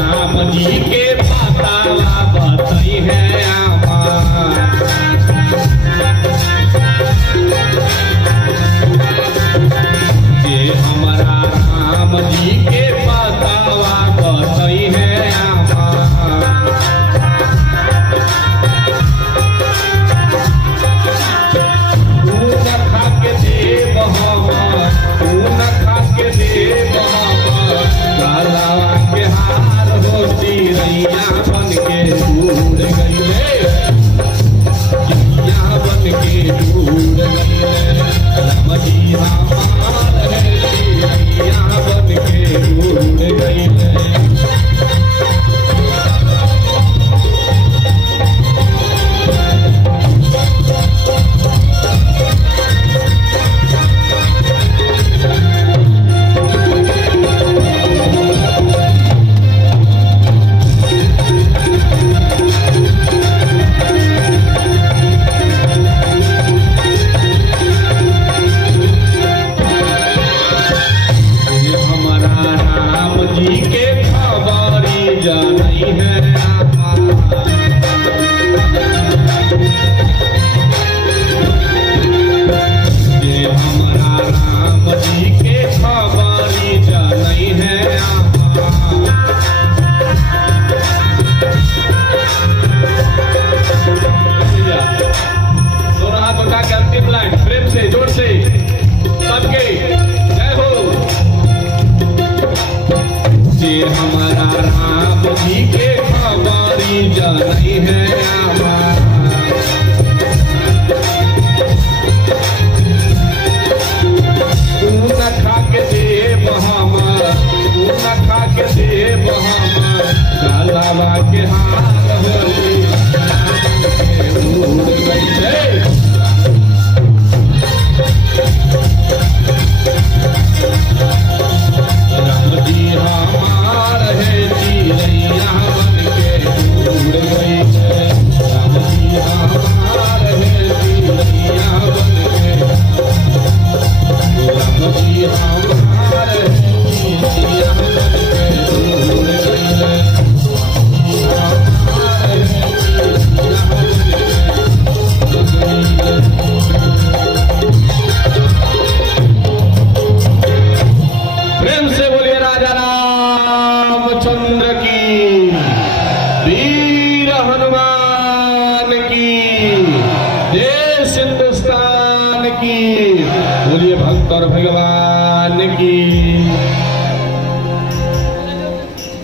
राम जी के पाताला बतई है ये हमारा राम जी के पाताला बतई है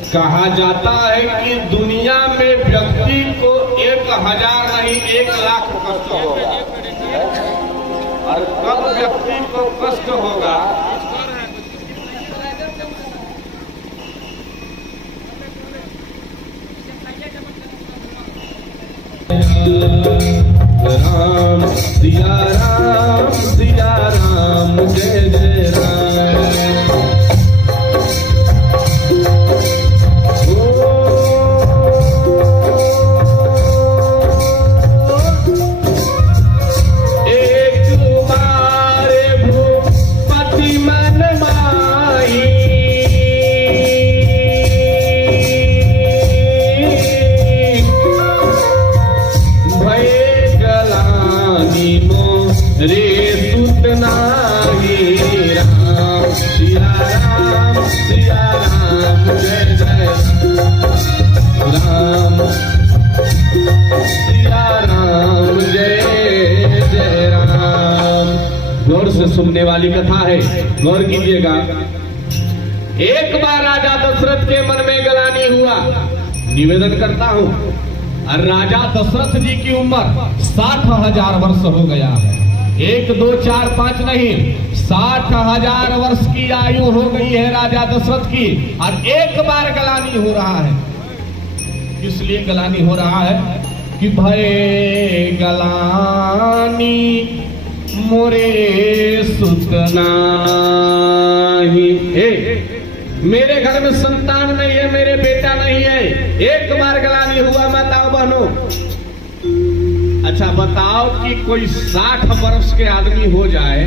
कहा जाता है कि दुनिया में व्यक्ति को 1000 नहीं 1 लाख कष्ट होगा, और कब व्यक्ति को कष्ट होगा राम सिया राम जय जय राम। सुनने वाली कथा है, गौर कीजिएगा। एक बार राजा दशरथ के मन में ग्लानि हुआ। निवेदन करता हूं, राजा दशरथ जी की उम्र 60,000 वर्ष हो गया है। 1 2 4 5 नहीं, 60,000 वर्ष की आयु हो गई है राजा दशरथ की, और एक बार ग्लानि हो रहा है। किस लिए ग्लानि हो रहा है? कि भय ग्लानि मोरे सुतनाही। मेरे घर में संतान नहीं है, मेरे बेटा नहीं है। एक बार ग्लानि हुआ माताओं बहनों। अच्छा बताओ कि कोई 60 वर्ष के आदमी हो जाए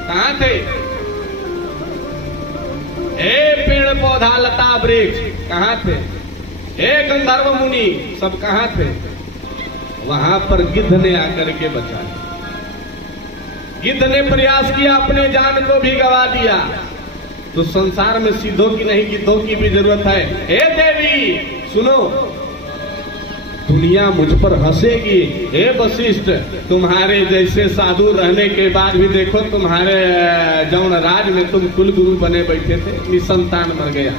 कहां थे? ए पेड़ पौधा लता वृक्ष कहां थे? ए गंधर्व मुनि सब कहां थे? वहां पर गिद्ध ने आकर के बचाया। गिद्ध ने प्रयास किया, अपने जान को भी गवा दिया। तो संसार में सीधों की नहीं गिद्धों की भी जरूरत है। हे देवी सुनो, दुनिया मुझ पर हंसेगी। हे वशिष्ठ, तुम्हारे जैसे साधु रहने के बाद भी देखो, तुम्हारे जौन राज में तुम कुल गुरु बने बैठे थे, निसंतान मर गया,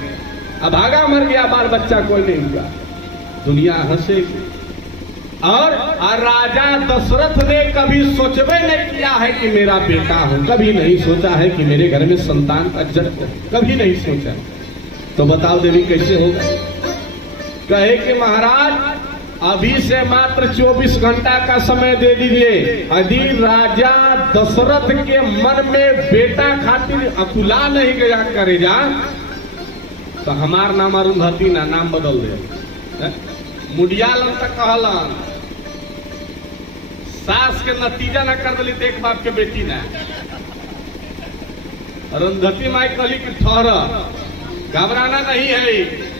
अभागा मर गया, बाल बच्चा कोई नहीं हुआ, दुनिया हंसेगी। और राजा दशरथ ने कभी सोचबे नहीं किया है कि मेरा बेटा हो, कभी नहीं सोचा है कि मेरे घर में संतान का जन्म हो, कभी नहीं सोचा। तो बताओ देवी कैसे होगा? कहे कि महाराज अभी से मात्र 24 घंटा का समय दे दीजिए। यदि राजा दशरथ के मन में बेटा खातिर अकुला नहीं गया करेगा तो हमार नाम अरुंधति ना, नाम बदल दे। मुडियालन तक कहलन, सास के नतीजा न कर दिली तो एक बाप के बेटी ना। अरुंधति माई कहली कि ठहर, घबराना नहीं है।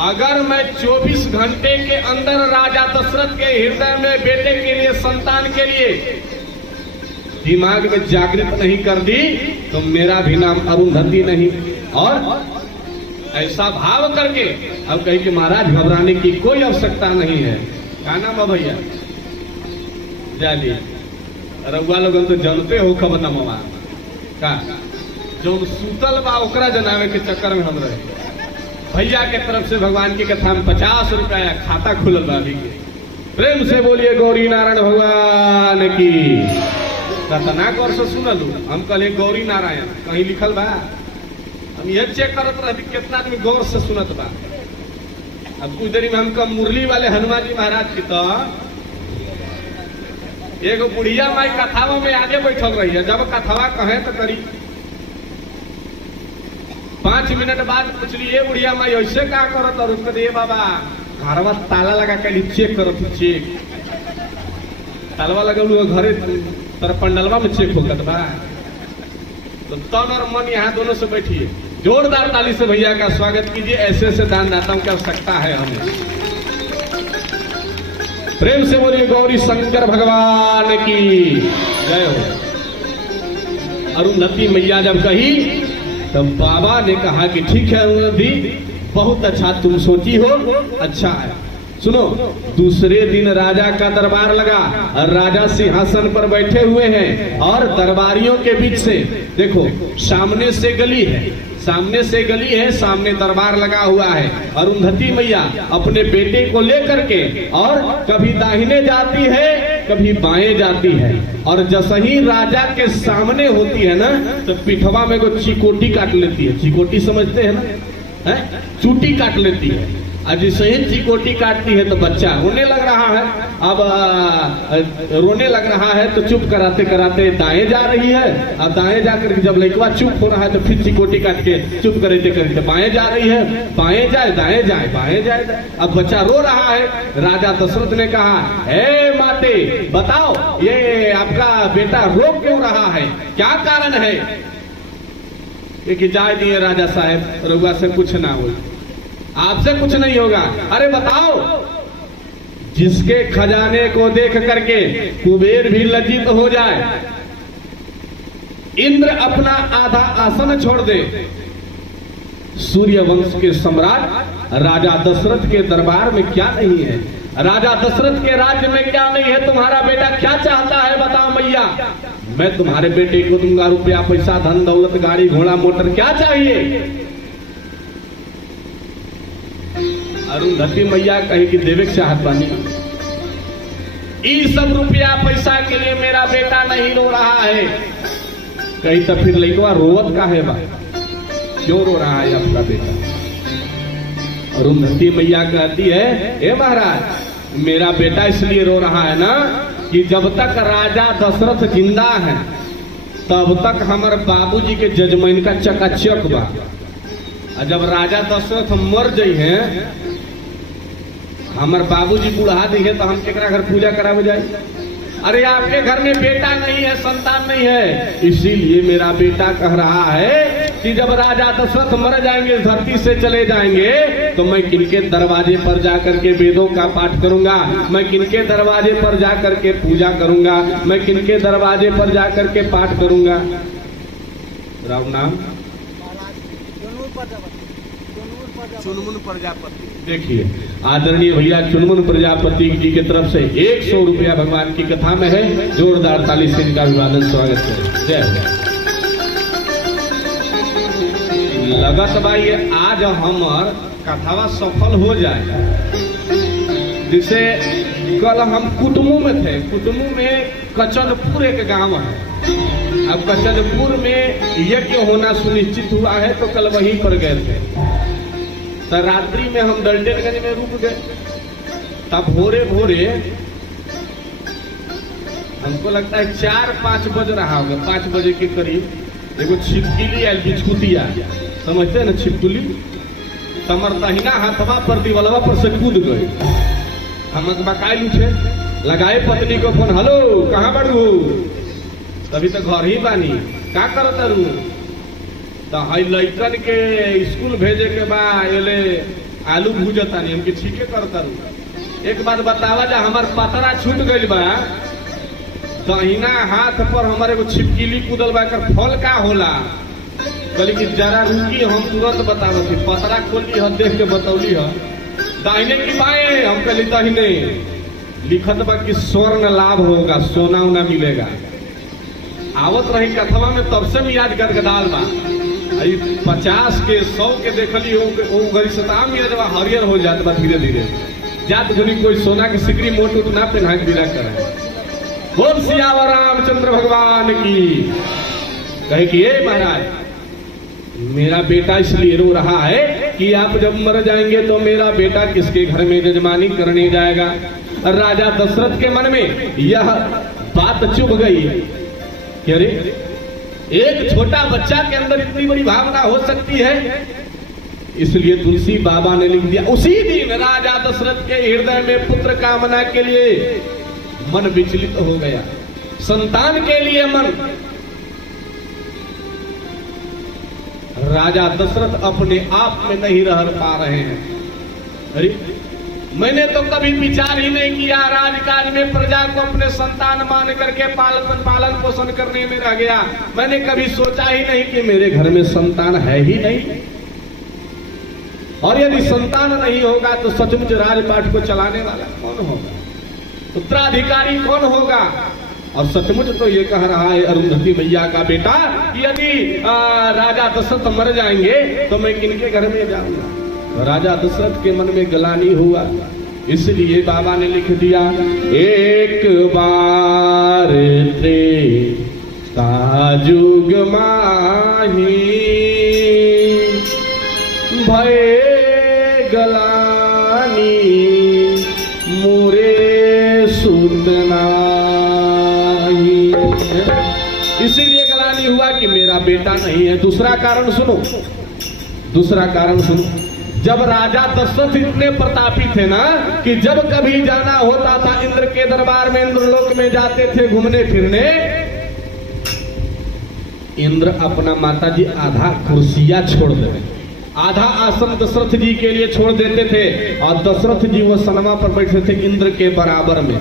अगर मैं 24 घंटे के अंदर राजा दशरथ के हृदय में बेटे के लिए, संतान के लिए दिमाग में जागृत नहीं कर दी तो मेरा भी नाम अरुंधति नहीं। और ऐसा भाव करके अब कही कि महाराज घबराने की कोई आवश्यकता नहीं है। क्या नाम है भैया? जाली रउआ लोगन तो जानते हो खबर नमवा का, जो सूतल बा ओकरा जनावे के चक्कर में हम रहे। भैया के तरफ से भगवान की कथा में 50 रुपया खाता खुलल बा अभी के। प्रेम से बोलिए गौरी नारायण भगवान की। कतना गौर से सुनलू, हम कहले गौरी नारायण कहीं लिखल बा, हम यह चेक करत रहे कितना आदमी गौर से सुनत बा। अब कुछ देरी में हमको मुरली वाले हनुमान जी महाराज की तो एगो बुढ़िया माई कथावा में आगे बैठल रही है। जब कथावा कहे तो करीब 5 मिनट बाद पूछली, ये बुढ़िया माई ऐसे क्या करत? और उसको ये बाबा घरवा ताला लगा के चेक करत, चेक तालवा लगा घरे तर पंडलवा में चेक होकर बा। तो तन और मन यहाँ दोनों से बैठिए, जोरदार ताली से भैया का स्वागत कीजिए। ऐसे ऐसे दानदाताओं की आवश्यकता है हमें। प्रेम से बोलिए गौरी शंकर भगवान की जय हो। अरुंधति मैया जब कही तो बाबा ने कहा कि ठीक है अरुंधति, बहुत अच्छा तुम सोची हो, अच्छा है। सुनो, दूसरे दिन राजा का दरबार लगा और राजा सिंहासन पर बैठे हुए हैं और दरबारियों के बीच से देखो, सामने से गली है, सामने से गली है, सामने दरबार लगा हुआ है। अरुंधति मैया अपने बेटे को लेकर के और कभी दाहिने जाती है, कभी बाएं जाती है। और जैसे ही राजा के सामने होती है ना तो पिठवा में को चिकोटी काट लेती है। चिकोटी समझते हैं ना, है? चूटी काट लेती है। जैसे ही चिकोटी काटती है तो बच्चा रोने लग रहा है। अब रोने लग रहा है तो चुप कराते कराते दाएं जा रही है, और दाएं जाकर जब लड़का चुप हो रहा है तो फिर चिकोटी काट के चुप करते करते बाएं जा रही है, बाएं जाए दाएं जाए, बाएं जाए। अब बच्चा रो रहा है। राजा दशरथ ने कहा, हे माते बताओ ये आपका बेटा रो क्यों रहा है, क्या कारण है? कि जाए दिए राजा साहब, रउआ से कुछ ना हो, आपसे कुछ नहीं होगा। अरे बताओ, जिसके खजाने को देख करके कुबेर भी लज्जित हो जाए, इंद्र अपना आधा आसन छोड़ दे, सूर्य वंश के सम्राट राजा दशरथ के दरबार में क्या नहीं है? राजा दशरथ के राज्य में क्या नहीं है? तुम्हारा बेटा क्या चाहता है बताओ मैया? मैं तुम्हारे बेटे को दूंगा रुपया पैसा धन दौलत गाड़ी घोड़ा मोटर, क्या चाहिए? अरुंधति मैया कही कि देवे चाहत बानी, ई सब रुपया पैसा के लिए मेरा बेटा नहीं रो रहा है। कही तो फिर लड़का रोवत का है बा, क्यों रो रहा है आपका बेटा? अरुंधति मैया कहती है, हे महाराज मेरा बेटा इसलिए रो रहा है ना कि जब तक राजा दशरथ जिंदा है तब तक हमारे बाबूजी के जजमान का चकाचक बा, और जब राजा दशरथ मर जाई है, हमारे बाबूजी बुढ़ा दी है तो हम केकरा घर पूजा करावे जाए? अरे आपके घर में बेटा नहीं है, संतान नहीं है, इसीलिए मेरा बेटा कह रहा है कि जब राजा दशरथ मर जाएंगे, धरती से चले जाएंगे, तो मैं किनके दरवाजे पर जाकर के वेदों का पाठ करूंगा, मैं किनके दरवाजे पर जाकर के पूजा करूंगा, मैं किनके दरवाजे पर जाकर के पाठ करूंगा। राम नाम चुनमुन प्रजापति। देखिए आदरणीय भैया चुनमुन प्रजापति जी की तरफ से 100 रुपया भगवान की कथा में है। जोरदार ताली से इनका अभिवादन स्वागत करें। जय हो। लगत भाई आज हमार कथावा सफल हो जाए। जिसे कल हम कुटुम्बू में थे, कुटुम्बू में कचनपुर एक गांव है। अब कचनपुर में यज्ञ होना सुनिश्चित हुआ है, तो कल वहीं पर गए थे। तो रात्रि में हम डल्टनगंज में रुक गए। तब भोरे भोरे हमको लगता है 4-5 बज रहा होगा, 5 बजे के करीब एगो छिपकली आयल, बिछकुतिया, समझते हैं ना छिपकली, तमर तहिना हाथवा पर दीवलवा पर से कूद गए। हम बकाई उठे, लगाए पत्नी को फोन, हेलो कहाँ बढ़ू, तभी तो घर ही बानी, का करत रू, तो हई लइकन के स्कूल भेजे के बाद आलू भूजता नहीं, हमके ठीके करता रू। एक बात बतावा, जा हमार पतरा छूट गइल बा, दहिना हाथ पर हमारे एगो छिपकली कूदल बा, एकर फल का होला। कहली कि जरा रुकी, हम तुरंत बतावत, पतरा खोली है, देख के बतौली है, दाहिने की बाएं, हम कहली दाहिने। लिखत बा कि स्वर्ण लाभ होगा, सोना उना मिलेगा। आवत रही कथवा में, तब से भी याद कर गदाल बा। 50 के 100 के देखली हो गरी सताम या जब हरियर हो जात बा, धीरे धीरे जात धुनी कोई सोना के सिकरी मोट उठ ना पहना के बिला करे। बोल सियावर रामचंद्र भगवान की। कहे कि ये महाराज, मेरा बेटा इसलिए रो रहा है कि आप जब मर जाएंगे तो मेरा बेटा किसके घर में यजमानी करने जाएगा। राजा दशरथ के मन में यह बात चुभ गई कि अरे एक छोटा बच्चा के अंदर इतनी बड़ी भावना हो सकती है। इसलिए तुलसी बाबा ने लिख दिया, उसी दिन राजा दशरथ के हृदय में पुत्र कामना के लिए मन विचलित हो गया, संतान के लिए मन। राजा दशरथ अपने आप में नहीं रह पा रहे हैं। अरे मैंने तो कभी विचार ही नहीं किया, राजकाज में प्रजा को अपने संतान मान करके पालन पोषण करने में रह गया। मैंने कभी सोचा ही नहीं कि मेरे घर में संतान है ही नहीं, और यदि संतान नहीं होगा तो सचमुच राजपाट को चलाने वाला कौन होगा, उत्तराधिकारी कौन होगा। और सचमुच तो ये कह रहा है अरुंधति मैया का बेटा कि यदि राजा दशरथ मर जाएंगे तो मैं किनके घर में जाऊंगा। राजा दशरथ के मन में ग्लानि हुआ, इसलिए बाबा ने लिख दिया, एक बार ते जुग माही भय ग्लानि मोरे सुतना। इसीलिए ग्लानि हुआ कि मेरा बेटा नहीं है। दूसरा कारण सुनो, दूसरा कारण सुनो। जब राजा दशरथ इतने प्रतापी थे ना कि जब कभी जाना होता था इंद्र के दरबार में, इंद्रलोक में जाते थे घूमने फिरने, इंद्र अपना माता जी आधा कुर्सियां छोड़ देते, आधा आसन दशरथ जी के लिए छोड़ देते थे, और दशरथ जी वो सनवा पर बैठे थे इंद्र के बराबर में।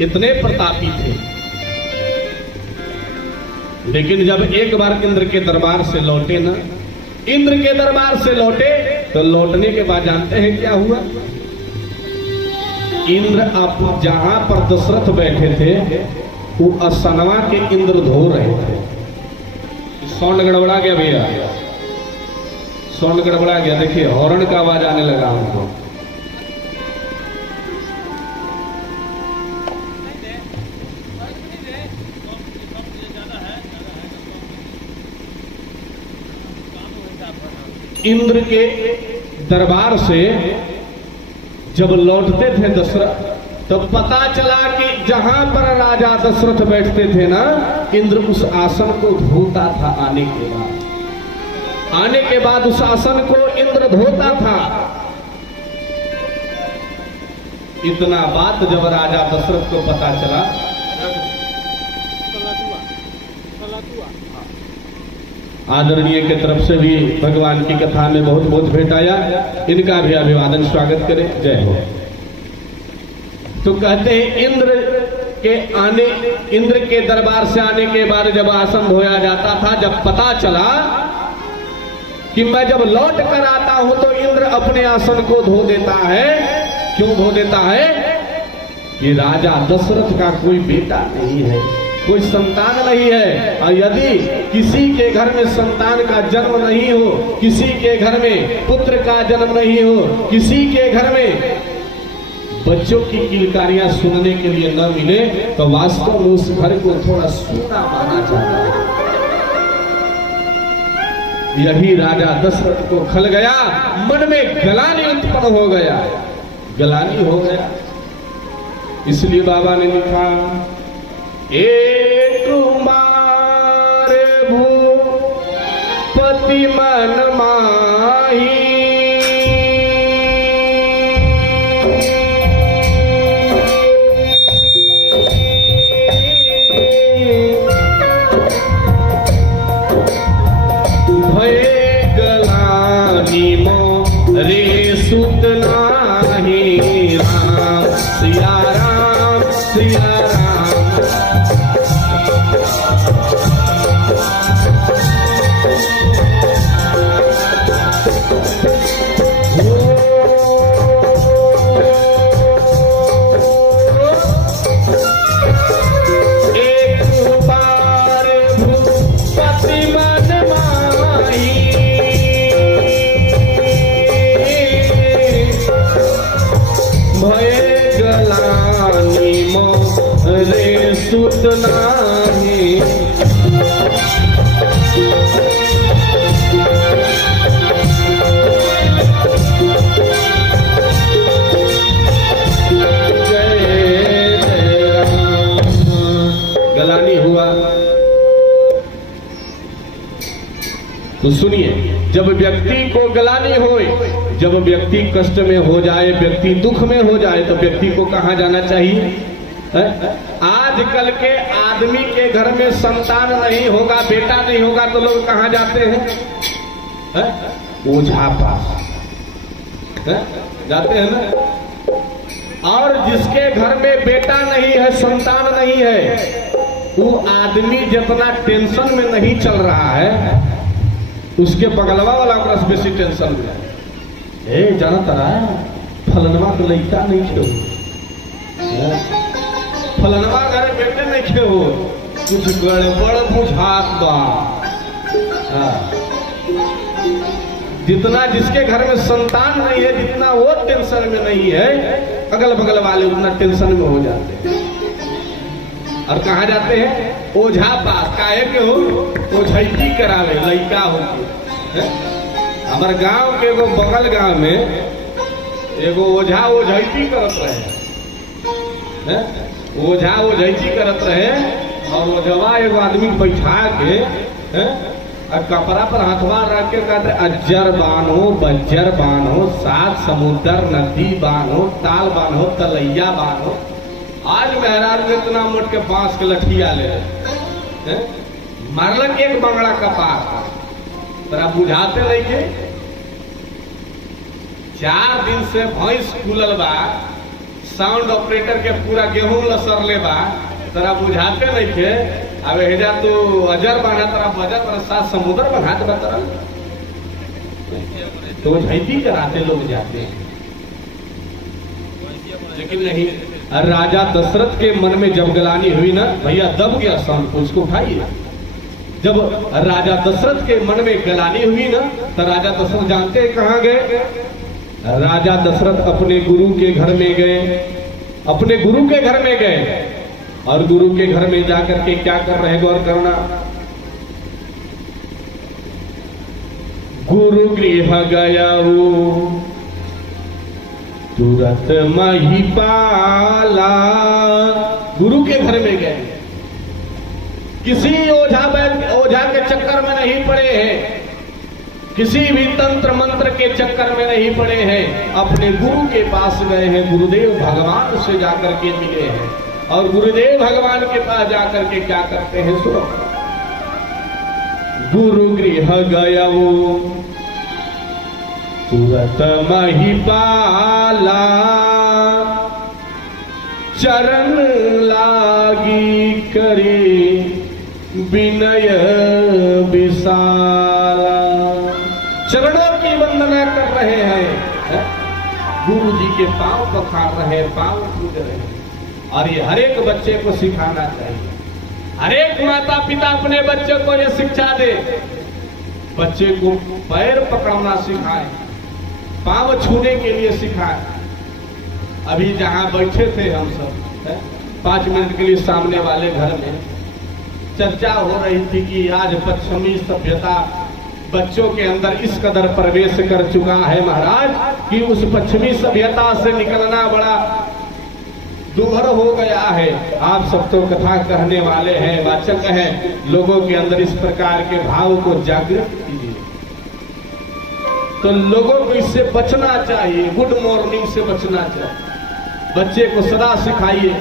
इतने प्रतापी थे। लेकिन जब एक बार इंद्र के दरबार से लौटे ना, इंद्र के दरबार से लौटे, तो लौटने के बाद जानते हैं क्या हुआ। इंद्र आप जहां पर दशरथ बैठे थे वो असनवा के इंद्र धो रहे थे। साउंड गड़बड़ा गया भैया, साउंड गड़बड़ा गया। देखिए हॉर्न का आवाज आने लगा हमको। इंद्र के दरबार से जब लौटते थे दशरथ, तो पता चला कि जहां पर राजा दशरथ बैठते थे ना, इंद्र उस आसन को धोता था। आने के बाद उस आसन को इंद्र धोता था। इतना बात जब राजा दशरथ को पता चला आदरणीय के तरफ से भी भगवान की कथा में बहुत बहुत भेंट आया, इनका भी अभिवादन स्वागत करें। जय हो। तो कहते हैं इंद्र के दरबार से आने के बाद जब आसन धोया जाता था, जब पता चला कि मैं जब लौट कर आता हूं तो इंद्र अपने आसन को धो देता है। क्यों धो देता है? कि राजा दशरथ का कोई बेटा नहीं है, कोई संतान नहीं है, और यदि किसी के घर में संतान का जन्म नहीं हो, किसी के घर में पुत्र का जन्म नहीं हो, किसी के घर में बच्चों की किलकारियां सुनने के लिए न मिले, तो वास्तव में उस घर को थोड़ा सूना माना जाता है। यही राजा दशरथ को खल गया, मन में गलानी उत्पन्न हो गया, गलानी हो गया। इसलिए बाबा ने लिखा, एक बार भूपति मन माही, सुत नाही राम, सिया राम सिया राम। एक बार भूपति मन माही, रे सुत नाही। गलानी हुआ। तो सुनिए, जब व्यक्ति को गलानी हो, जब व्यक्ति कष्ट में हो जाए, व्यक्ति दुख में हो जाए, तो व्यक्ति को कहाँ जाना चाहिए? आजकल के आदमी के घर में संतान नहीं होगा, बेटा नहीं होगा, तो लोग कहाँ जाते हैं? ओझा पास जाते हैं ना। और जिसके घर में बेटा नहीं है, संतान नहीं है, वो आदमी जितना टेंशन में नहीं चल रहा है, उसके बगलवा वाला ओकरा से बेसी टेंशन में है। जाना तरा फलनवा को लइका नहीं खेल, फलनवा घर बेटे नहीं खे हो, कुछ गड़बड़ बुझात बा। जितना जिसके घर में संतान नहीं है, जितना वो टेंशन में नहीं है, अगल बगल वाले उतना टेंशन में हो जाते हैं। और कहाँ जाते हैं? ओझा पास। काहे के हो? ओझैती करावे लइका होके। हमारे गांव के एगो बगल गांव में एगो ओझा ओझैती करत रहे, ओझा ओझैती करत रहे, और ओझवा एगो आदमी बैठा के और कपड़ा पर हाथवा रख के कहते, अज्जर बानो बज्जर बानो, सात समुद्र नदी बानो, ताल बानो तलैया बानो। आज मेहराज में इतना मोट के बांस के लठिया ले मारलन एक बंगड़ा का पास, तरा बुझाते रही के 4 दिन से भैंस खुलल बा, साउंड ऑपरेटर के पूरा गेहूं लसरले बा, तरा बुझाते नहीं के। अब हेजा तो अजर बना, तरा बजर पर सात समुद्र बना तरह, तो झैती कराते लोग जाते हैं। लेकिन नहीं, राजा दशरथ के मन में जब गलानी हुई ना, भैया दब गया सांप, उसको उठाइए। जब राजा दशरथ के मन में गलानी हुई ना, तो राजा दशरथ जानते हैं कहाँ गए? राजा दशरथ अपने गुरु के घर में गए, अपने गुरु के घर में गए। और गुरु के घर में जाकर के क्या कर रहे, गौर करना। गुरु गृह गया तुरंत महिपाला, गुरु के घर में गए। किसी ओझा के चक्कर में नहीं पड़े हैं, किसी भी तंत्र मंत्र के चक्कर में नहीं पड़े हैं, अपने गुरु के पास गए हैं, गुरुदेव भगवान से जाकर के मिले हैं। और गुरुदेव भगवान के पास जाकर के क्या करते हैं? सुनो, गुरु गृह गयऊ तुरत महिपाला चरण लागी करी विनय विशाला। चरणों की वंदना कर रहे हैं, गुरु जी के पांव पखार रहे, पांव पूज रहे हैं। और ये हर एक बच्चे को सिखाना चाहिए। हर एक माता पिता अपने बच्चे को ये शिक्षा दे, बच्चे को पैर पकड़ना सिखाए, पांव छूने के लिए सिखाए। अभी जहां बैठे थे हम सब 5 मिनट के लिए सामने वाले घर में चर्चा हो रही थी कि आज पश्चिमी सभ्यता बच्चों के अंदर इस कदर प्रवेश कर चुका है महाराज कि उस पश्चिमी सभ्यता से निकलना बड़ा दुभर हो गया है। आप सब तो कथा कहने वाले हैं, वाचक हैं, लोगों के अंदर इस प्रकार के भाव को जागृत कीजिए। तो लोगों को इससे बचना चाहिए, गुड मॉर्निंग से बचना चाहिए। बच्चे को सदा सिखाइए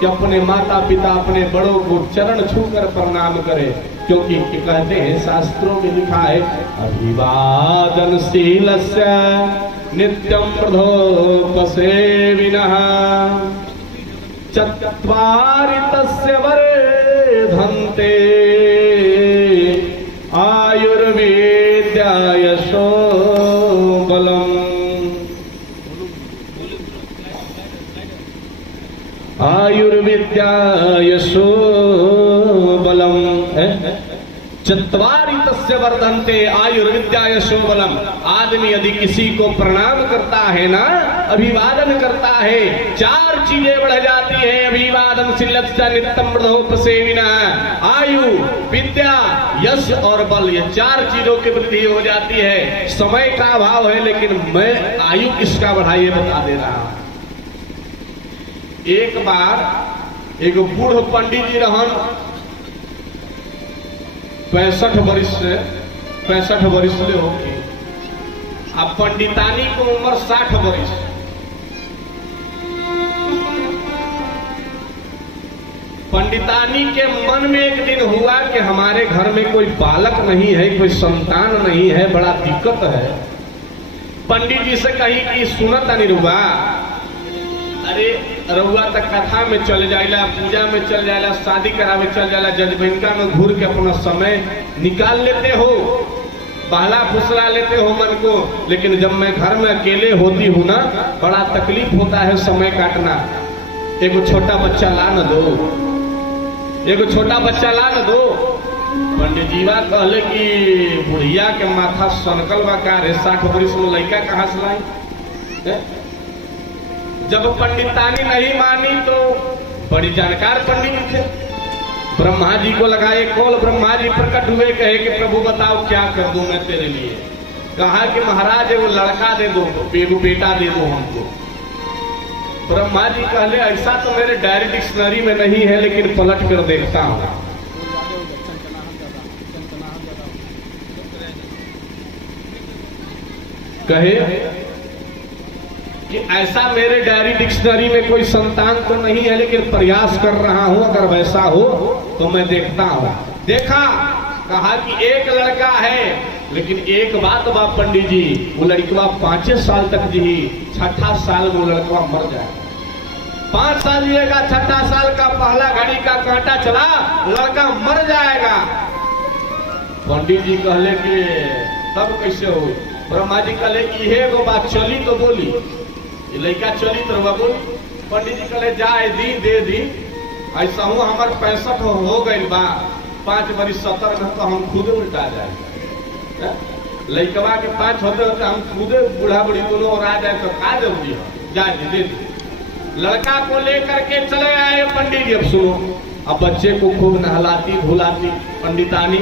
कि अपने माता पिता अपने बड़ों को चरण छूकर प्रणाम करें, क्योंकि कहते हैं शास्त्रों में लिखा है अभिवादनशीलस्य नित्यं प्रधोपसेविनः चत्वारि तस्य वर्धन्ते आयुर्वेद्या यशो बलम्। आयुर्विद्या यशो बलम चत्वारि तस्य वर्धन्ते आयुर्विद्या यशो बलम। आदमी यदि किसी को प्रणाम करता है ना, अभिवादन करता है, 4 चीजें बढ़ जाती है। अभिवादन शीलस्य नित्यं प्रधोपसेविनः आयु विद्या यश और बल, ये 4 चीजों की वृद्धि हो जाती है। समय का अभाव है, लेकिन मैं आयु किसका बढ़ाइए बता दे रहा हूं। एक बार एक बूढ़ पंडित जी रहन 65 वर्ष से 65 वर्ष ले होगी। अब पंडितानी को उम्र 60 वर्ष। पंडितानी के मन में एक दिन हुआ कि हमारे घर में कोई बालक नहीं है, कोई संतान नहीं है, बड़ा दिक्कत है। पंडित जी से कही कि सुनत अनिरुआ, अरे रउआ तक कथा में चल जाइला, पूजा में चल जाइला, शादी करावे चल जाइला, जजबैनका में घूर के अपना समय निकाल लेते हो, बहला फुसला लेते हो मन को, लेकिन जब मैं घर में अकेले होती हूँ ना, बड़ा तकलीफ होता है समय काटना। एगो छोटा बच्चा ला न दो, एगो छोटा बच्चा ला न दो। पंडित जीवा कहले कि बुढ़िया के माथा सनकल बा का रे, 60 वर्ष में लड़का कहाँ से लाई। जब पंडितानी नहीं मानी तो बड़ी जानकार पंडित थे, ब्रह्मा जी को लगाए कॉल। ब्रह्मा जी प्रकट हुए, कहे कि प्रभु बताओ क्या कर दूं मैं तेरे लिए। कहा कि महाराज एगो लड़का दे दो, एगो बेटा दे दो हमको। ब्रह्मा जी कहले ऐसा तो मेरे डायरी डिक्शनरी में नहीं है, लेकिन पलट कर देखता हूं। कहे कि ऐसा मेरे डायरी डिक्शनरी में कोई संतान तो नहीं है, लेकिन प्रयास कर रहा हूं, अगर वैसा हो तो मैं देखता हूं। देखा, कहा कि एक लड़का है, लेकिन एक बात बा पंडित जी, वो लड़का 5 साल तक जी, 6ठा साल वो लड़का मर जाएगा। 5 साल जिएगा, 6ठा साल का पहला घड़ी का कांटा चला, लड़का मर जाएगा। पंडित जी कहले कि तब कैसे हो। ब्रह्मा जी कहले कि ये गो बात चली तो बोली, लड़का चली तो बोली। पंडित जी कहले जाए दी दे दी, ऐसा हूँ हमार 65 हो गई बा, 5 वर्ष 70 में तो हम खुदे उल्टा जाए। लड़कवा के 5 होते होते हम खुदे बूढ़ा बूढ़ी दोनों और आ जाए तो का जरूरी है, जाए दे दी। लड़का को लेकर के चले आए पंडित जी। अब सुनो, अब बच्चे को खूब नहलाती धुलाती पंडितानी,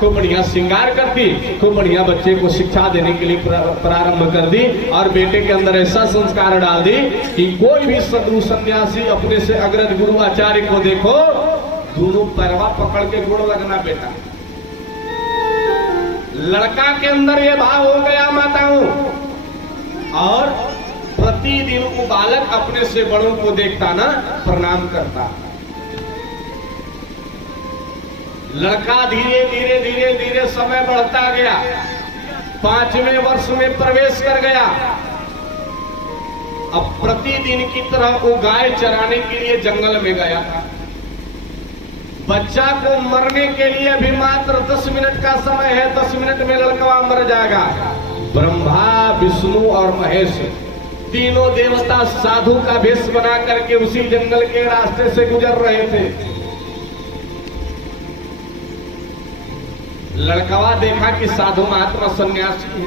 खूब बढ़िया श्रृंगार करती, खूब बढ़िया बच्चे को शिक्षा देने के लिए प्रारंभ कर दी, और बेटे के अंदर ऐसा संस्कार डाल दी कि कोई भी साधु सन्यासी अपने से अग्रज गुरु आचार्य को देखो, दोनों पैरवा पकड़ के गुड़ लगना बेटा। लड़का के अंदर ये भाव हो गया माताओं, और प्रतिदिन वो बालक अपने से बड़ों को देखता ना, प्रणाम करता। लड़का धीरे धीरे धीरे धीरे समय बढ़ता गया, 5वें वर्ष में प्रवेश कर गया। अब प्रतिदिन की तरह वो गाय चराने के लिए जंगल में गया था। बच्चा को मरने के लिए भी मात्र 10 मिनट का समय है, 10 मिनट में लड़का मर जाएगा। ब्रह्मा, विष्णु और महेश तीनों देवता साधु का वेश बना करके उसी जंगल के रास्ते से गुजर रहे थे। लड़कवा देखा कि साधु महात्मा सन्यासी है,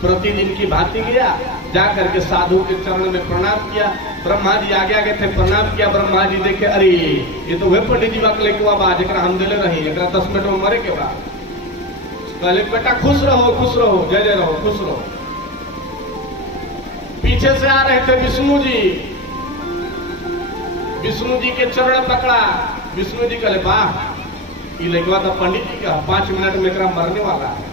प्रतिदिन की भांति गया, जाकर के साधु के चरण में प्रणाम किया। ब्रह्मा जी आगे आगे थे, प्रणाम किया। ब्रह्मा जी देखे, अरे ये तो वे पंडित जी बात लेके बाद एक हम दिले रही, एक 10 मिनट में मरे के बाद पहले बेटा खुश रहो, जय जय रहो, खुश रहो। पीछे से आ रहे थे विष्णु जी, विष्णु जी के चरण पकड़ा। विष्णु जी कहले, वाह ये लड़का तो पंडित जी का 5 मिनट में एकरा मरने वाला है,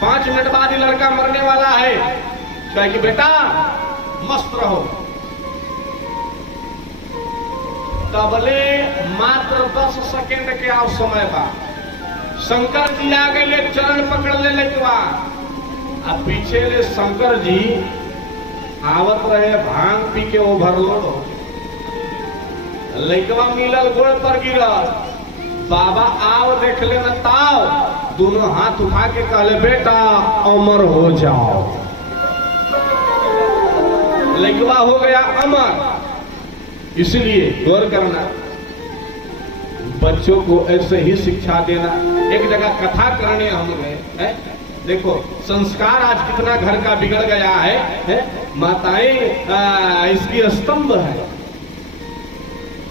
5 मिनट बाद ये लड़का मरने वाला है। कहे कि बेटा मस्त रहो। तबले मात्र 10 सेकेंड के आप समय बाद शंकर जी आ गए, चरण पकड़ ले लड़कवा। अब पीछे ले शंकर जी आवत रहे, भांग पी के ओवरलोड हो। लड़कवा मिलल, गोड़ पर गिरल, बाबा आओ देख लेना ताओ। दोनों हाथ उठा के कहले, बेटा अमर हो जाओ। लड़कवा हो गया अमर। इसलिए गौर करना, बच्चों को ऐसे ही शिक्षा देना। एक जगह कथा करने हम गए, देखो संस्कार आज कितना घर का बिगड़ गया है? माताएं इसकी स्तंभ है,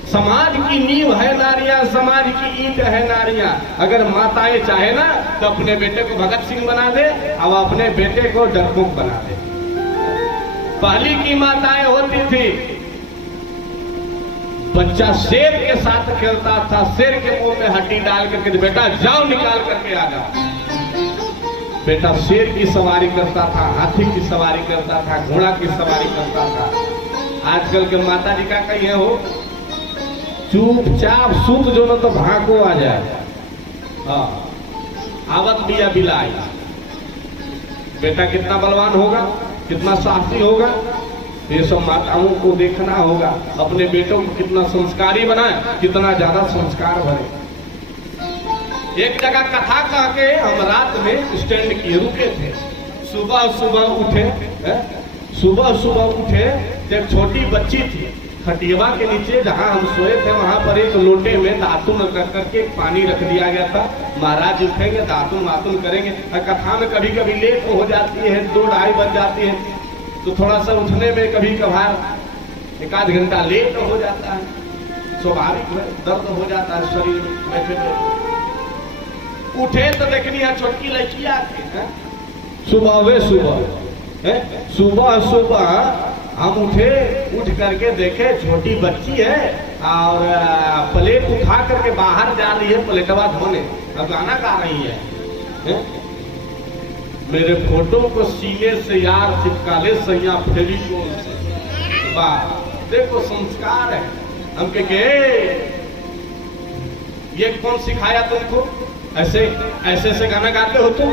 समाज की नींव है नारियां, समाज की ईंट है नारियां। अगर माताएं चाहे ना तो अपने बेटे को भगत सिंह बना दे और अपने बेटे को डरपोक बना दे। पहली की माताएं होती थी, बच्चा शेर के साथ खेलता था, शेर के मुंह में हड्डी डाल करके बेटा जाओ निकाल करके आ जाओ। बेटा शेर की सवारी करता था, हाथी की सवारी करता था, घोड़ा की सवारी करता था। आजकल के माता जी का कहिए हो, चुपचाप सूत जो न तो भागो आ जाए। हाँ, आवत बिया बिलाई। बेटा कितना बलवान होगा, कितना साहसी होगा, ये सब माताओं को देखना होगा। अपने बेटों को कितना संस्कारी बनाए, कितना ज्यादा संस्कार भरे। एक जगह कथा कह के हम रात में स्टैंड किए रुके थे। सुबह सुबह उठे, एक छोटी बच्ची थी। खटिया के नीचे जहां हम सोए थे वहां पर एक लोटे में दातुन रख करके पानी रख दिया गया था। महाराज उठेंगे, दातुन वातुन करेंगे। कथा में कभी कभी लेट हो जाती है, 2-2:30 बज जाती है, तो थोड़ा सा उठने में कभी कभार 1-आध घंटा लेट हो जाता है। स्वाभाविक है, दर्द हो जाता है शरीर में बैठे बैठे। उठे तो देखनी है छोटकी लड़की आके, सुबह हम उठे, उठ करके देखे छोटी बच्ची है और प्लेट उठा करके बाहर जा रही है प्लेटवा धोने, और गाना गा रही है। मेरे फोटो को सीने से यार चिपका ले सैया फेविकोल से। वाह, देखो संस्कार है। हम के ये कौन सिखाया तुमको? ऐसे गाना गाते हो तुम?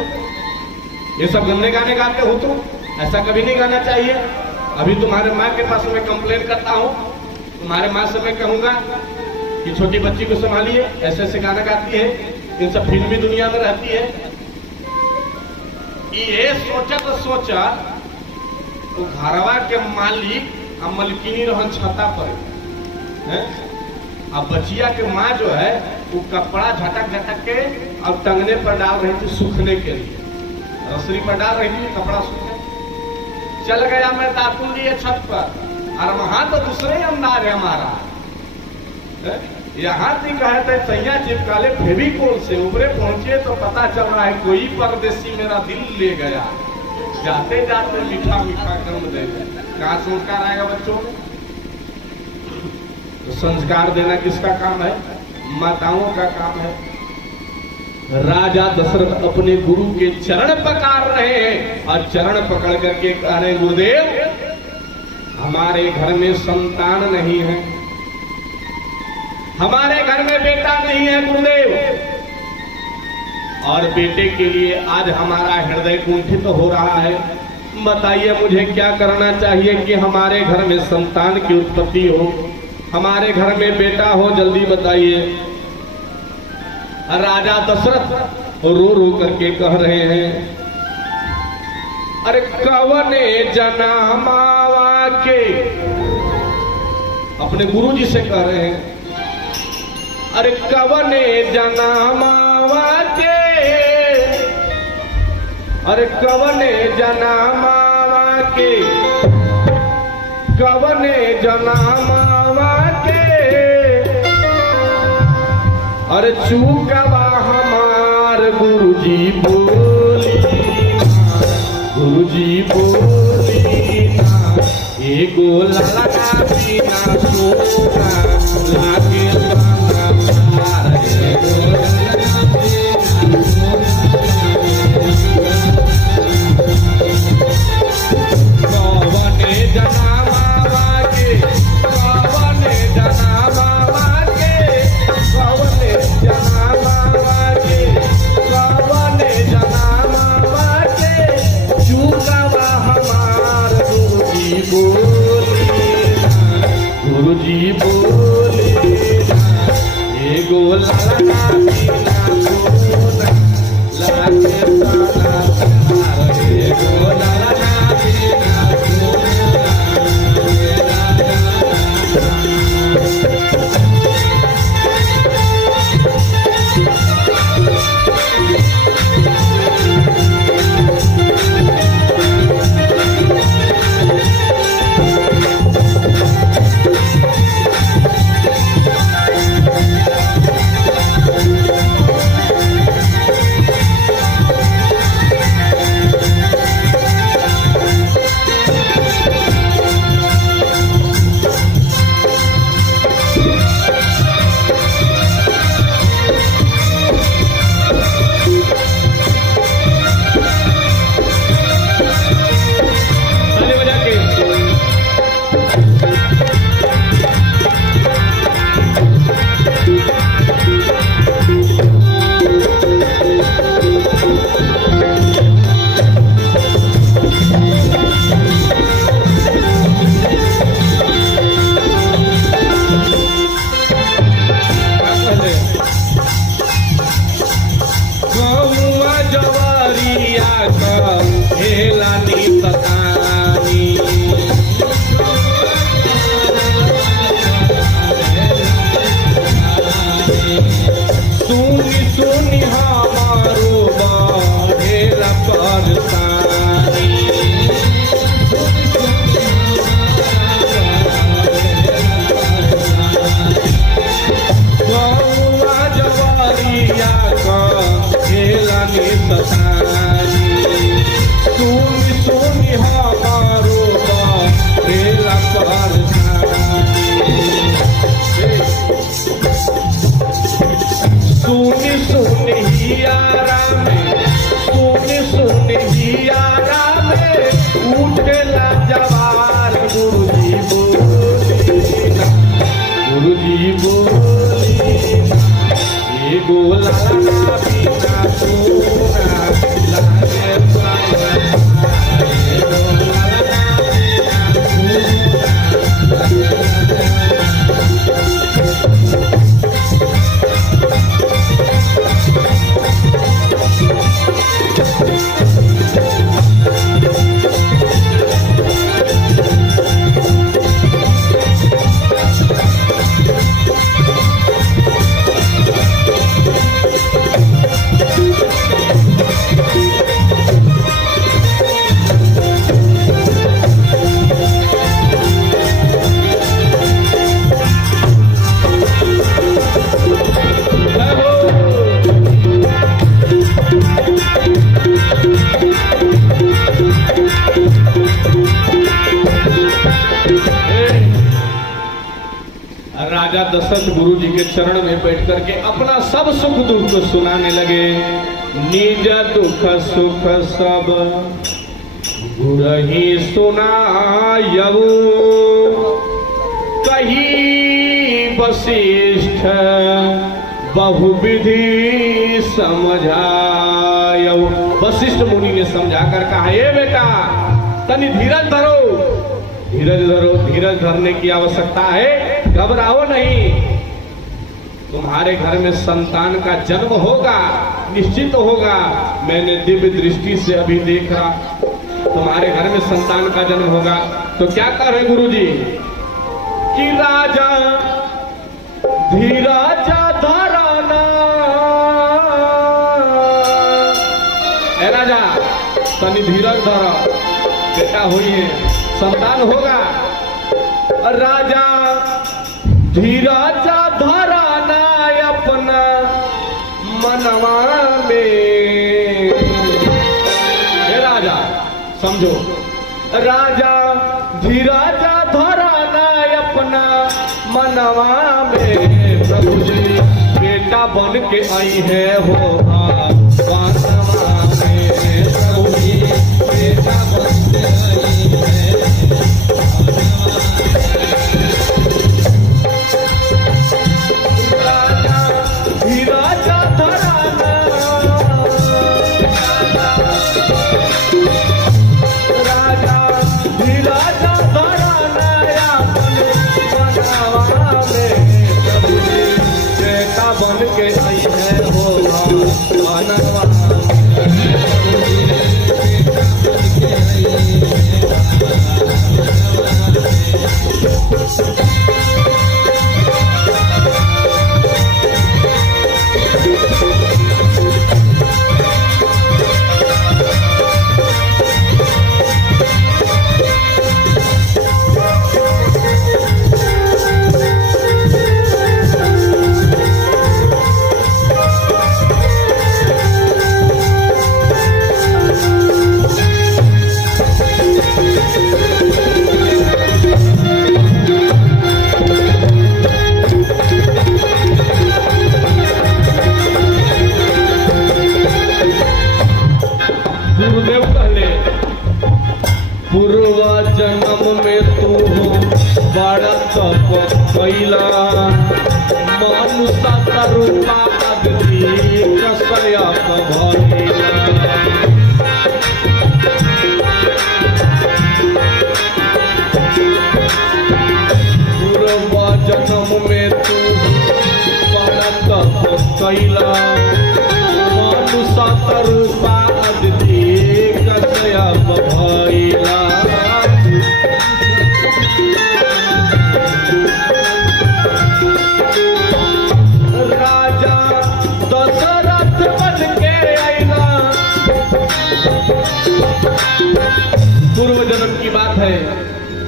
ये सब गंदे गाने गाते हो तुम? ऐसा कभी नहीं गाना चाहिए। अभी तुम्हारे माँ के पास मैं कंप्लेन करता हूँ, तुम्हारे माँ से मैं कहूंगा कि छोटी बच्ची को संभालिए, ऐसे गाना गाती है, इन सब फिल्मी दुनिया में रहती है। ये सोचा वो घरवा के मालिक अब मलकिनी रहन छता पर है। अब बचिया के माँ जो है वो कपड़ा झटक के अब टंगने पर डाल रही थी सूखने के लिए, रसरी पर डाल रही थी कपड़ा सूखने। चल गया मैं दातुन लिए छत पर, और वहां तो दूसरे अंदाज है हमारा। यहाँ थी कहते सैया चिपकाले फेविकोल से, ऊपरे पहुंचे तो पता चल रहा है कोई परदेसी मेरा दिल ले गया। जाते जाते मीठा मीठा कर्म दे दे। कहाँ संस्कार आएगा बच्चों में? तो संस्कार देना किसका काम है? माताओं का काम है। राजा दशरथ अपने गुरु के चरण पकार रहे हैं और चरण पकड़ करके कह रहे, गुरुदेव हमारे घर में संतान नहीं है, हमारे घर में बेटा नहीं है गुरुदेव, और बेटे के लिए आज हमारा हृदय कुंठित हो रहा है। बताइए मुझे क्या करना चाहिए कि हमारे घर में संतान की उत्पत्ति हो, हमारे घर में बेटा हो, जल्दी बताइए। राजा दशरथ रो रो करके कह रहे हैं, अरे कवने जनामावा के, अपने गुरुजी से कह रहे हैं, अरे कवने जनामावा के, अरे कवने जनामावा के, कवने जनामावा के, अरे चूकवा हमार गुरुजी बोली, गुरुजी बोली ना, एगो ललका बिना सोना लागे बाना मार, एगो ललका बिना कवने जनामावा के, कवने जनामावा के, कवने जनामावा के, कवने जनामावा के, चूकवा हमार गुरुजी बोली, गुरुजी बोली, एगो ललका बिना सोना लागे बाना मार, एगो ललका बिना सोना। राजा दशरथ गुरु जी के चरण में बैठ करके अपना सब सुख दुख सुनाने लगे। निज दुख सुख सब गुरहि सुनायऊ, कही वशिष्ठ बहुविधि समझायो। वशिष्ठ मुनि ने समझा कर कहा, ये बेटा तनी धीरज धरो, धीरज धरो, धीरज धरने की आवश्यकता है, घबराओ नहीं। तुम्हारे घर में संतान का जन्म होगा, निश्चित होगा। मैंने दिव्य दृष्टि से अभी देख रहा, तुम्हारे घर में संतान का जन्म होगा। तो क्या कह रहे गुरुजी कि राजा धीरज धराना, ए राजा तनी धीरज धरा, बेटा हुई है, संतान होगा। राजा धीरज धराना अपना मनवा में, हे राजा समझो, राजा धीरज धराना अपना मनवा में, प्रभु जी बेटा बन के आई है हो वासवा में, प्रभु जी बेटा बन के आई है।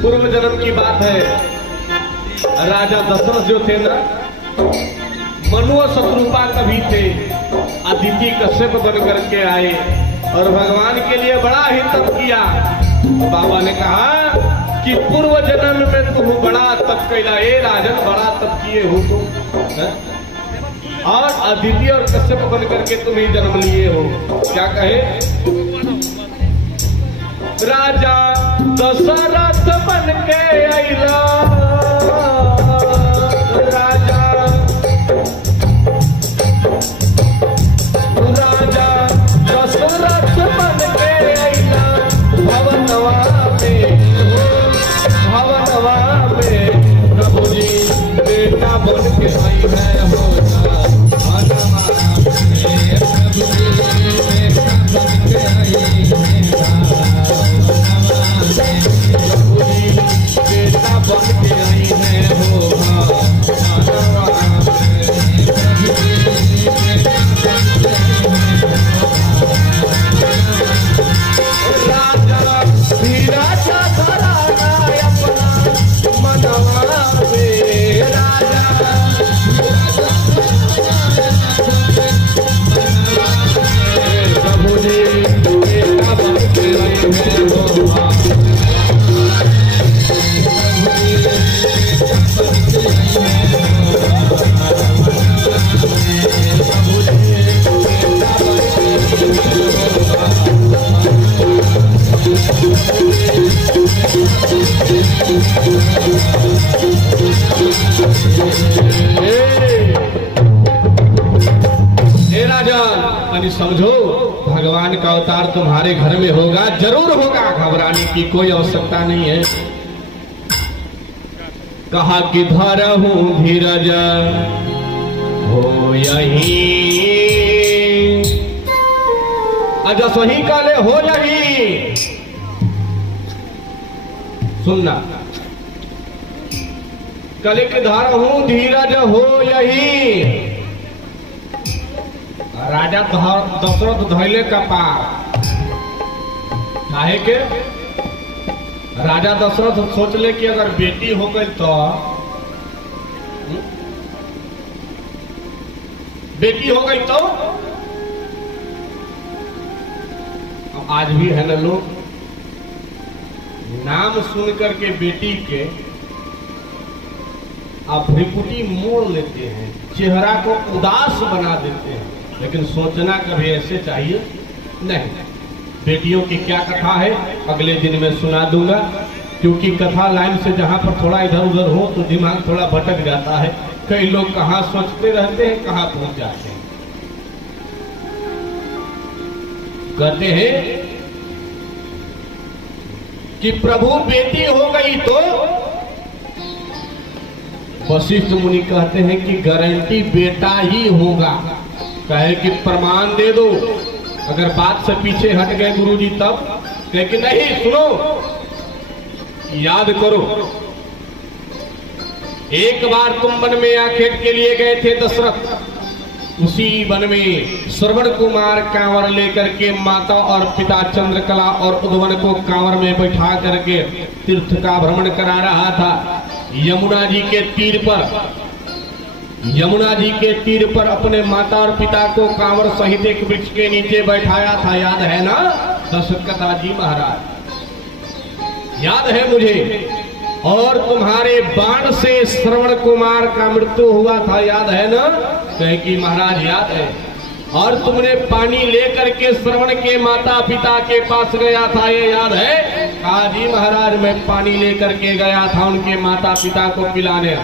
पूर्व जन्म की बात है। राजा दशरथ जो थे ना, मनु और शत्रुपा कभी थे, अदिति कश्यप बन करके आए और भगवान के लिए बड़ा ही तप किया। बाबा ने कहा कि पूर्व जन्म में तुम बड़ा तप कैला, ए राजन बड़ा तप किए हो तुम, और अदिति और कश्यप बन करके तुम ही जन्म लिए हो। क्या कहे राजा दशरथ बन के अइला, राजा दशरथ बन के अइला भवनवा में, भवनवा में प्रभु जी बेटा बन के आई है हो भवनवा में, प्रभु जी बेटा बन के आई है बेटा बन के आई है हो राजा धीरज धराना अपना मनवा में, राजा प्रभु जी बेटा बन के आई है हो Thank you. राजन समझो, भगवान का अवतार तुम्हारे घर में होगा, जरूर होगा, घबराने की कोई आवश्यकता नहीं है। कहा कि धरहूं धीरज हो यही, अजा सही काले हो यही। सुनना, कलिक धरहूं धीरज हो यही। राजा दशरथ धैले का पार काहे के? राजा दशरथ सोच ले कि अगर बेटी हो गई तो बेटी हो गई तो आज भी है ना लोग नाम सुन करके बेटी के आप भ्रिकुटी मोड़ लेते हैं, चेहरा को उदास बना देते हैं। लेकिन सोचना कभी ऐसे चाहिए नहीं। बेटियों की क्या कथा है अगले दिन में सुना दूंगा, क्योंकि कथा लाइन से जहां पर थोड़ा इधर उधर हो तो दिमाग थोड़ा भटक जाता है। कई लोग कहां सोचते रहते हैं, कहां पहुंच जाते हैं। कहते हैं कि प्रभु बेटी हो गई तो वशिष्ठ मुनि कहते हैं कि गारंटी बेटा ही होगा। कहे कि प्रमाण दे दो। अगर बात से पीछे हट गए गुरुजी तब कहे कि नहीं, सुनो, याद करो, एक बार तुम वन में आखेट के लिए गए थे दशरथ। उसी वन में श्रवण कुमार कांवर लेकर के माता और पिता चंद्रकला और उद्वन को कांवर में बैठा करके तीर्थ का भ्रमण करा रहा था। यमुना जी के तीर पर अपने माता और पिता को कांवर सहित एक वृक्ष के नीचे बैठाया था। याद है ना दशरथ जी महाराज? याद है मुझे। और तुम्हारे बाण से श्रवण कुमार का मृत्यु हुआ था, याद है ना? कहे कि महाराज याद है। और तुमने पानी लेकर के श्रवण के माता पिता के पास गया था, ये याद है? कहा जी महाराज मैं पानी लेकर के गया था उनके माता पिता को पिलाने।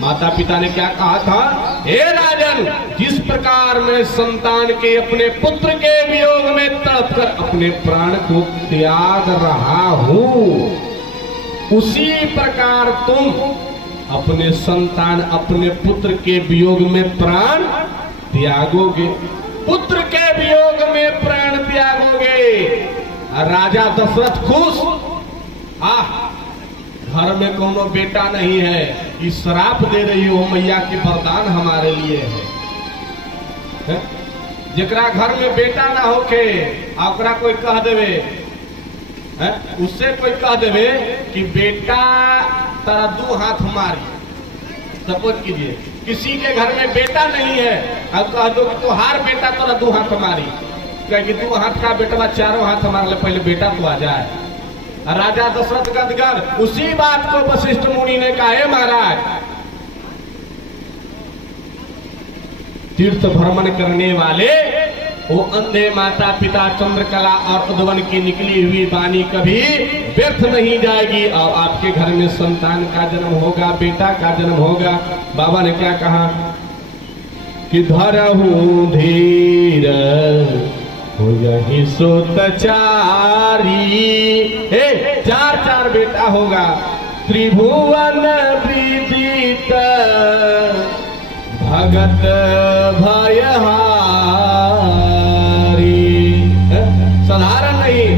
माता पिता ने क्या कहा था? हे राजन, जिस प्रकार मैं संतान के अपने पुत्र के वियोग में तड़प कर अपने प्राण को त्याग रहा हूं, उसी प्रकार तुम अपने संतान अपने पुत्र के वियोग में प्राण त्यागोगे। पुत्र के वियोग में प्राण त्यागोगे। राजा दशरथ खुश। घर में कोनो बेटा नहीं है, इस श्राप दे रही हो मैया की वरदान हमारे लिए है। जकरा घर में बेटा ना होके ओकरा कोई कह देवे, उससे कोई कह देवे कि बेटा तारा 2 हाथ मारी। सपोज कीजिए किसी के घर में बेटा नहीं है, अब कह दो कि तुहार बेटा तोरा 2 हाथ मारी। कहे कि 2 हाथ का बेटवा 4 हाथ मार ले, पहले बेटा तो आ जाए। राजा दशरथ गदगद। उसी बात को वशिष्ठ मुनि ने कहा, है महाराज, तीर्थ भ्रमण करने वाले वो अंधे माता पिता चंद्रकला और उद्वन की निकली हुई वाणी कभी व्यर्थ नहीं जाएगी और आपके घर में संतान का जन्म होगा, बेटा का जन्म होगा। बाबा ने क्या कहा कि धरहूं धीर हो यही सोतचारी। 4 बेटा होगा। त्रिभुवन विदित भगत भयहारी। साधारण नहीं।